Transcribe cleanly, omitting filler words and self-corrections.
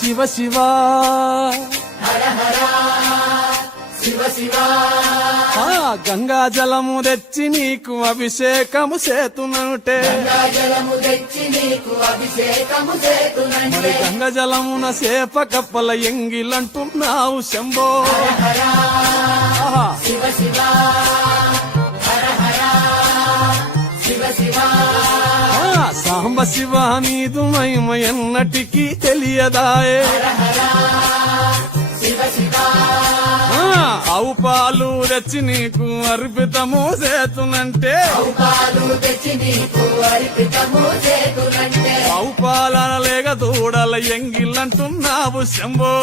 శివ శివ హర హర శివ శివ గంగా జలము తెచ్చి నీకు అభిషేకము చేతునంటే జలము తెచ్చి నీకు అభిషేకము చేతునంటే మరి గంగ జలమున సేప కప్పల ఎంగిలంటున్నావు శంభో హర శివ శివ హర హర శివ శివ సాంబ శివ నీదు మహిమ ఎన్నటికీ తెలియదాయే శివ శివ ఆవు పాలు తెచ్చి నీకు అర్పితము చేతునంటే పాలు తెచ్చి నీకు అర్పితము చేతునంటే ఆవు పాలన లేక దూడల ఎంగిలంటున్నావు శంభో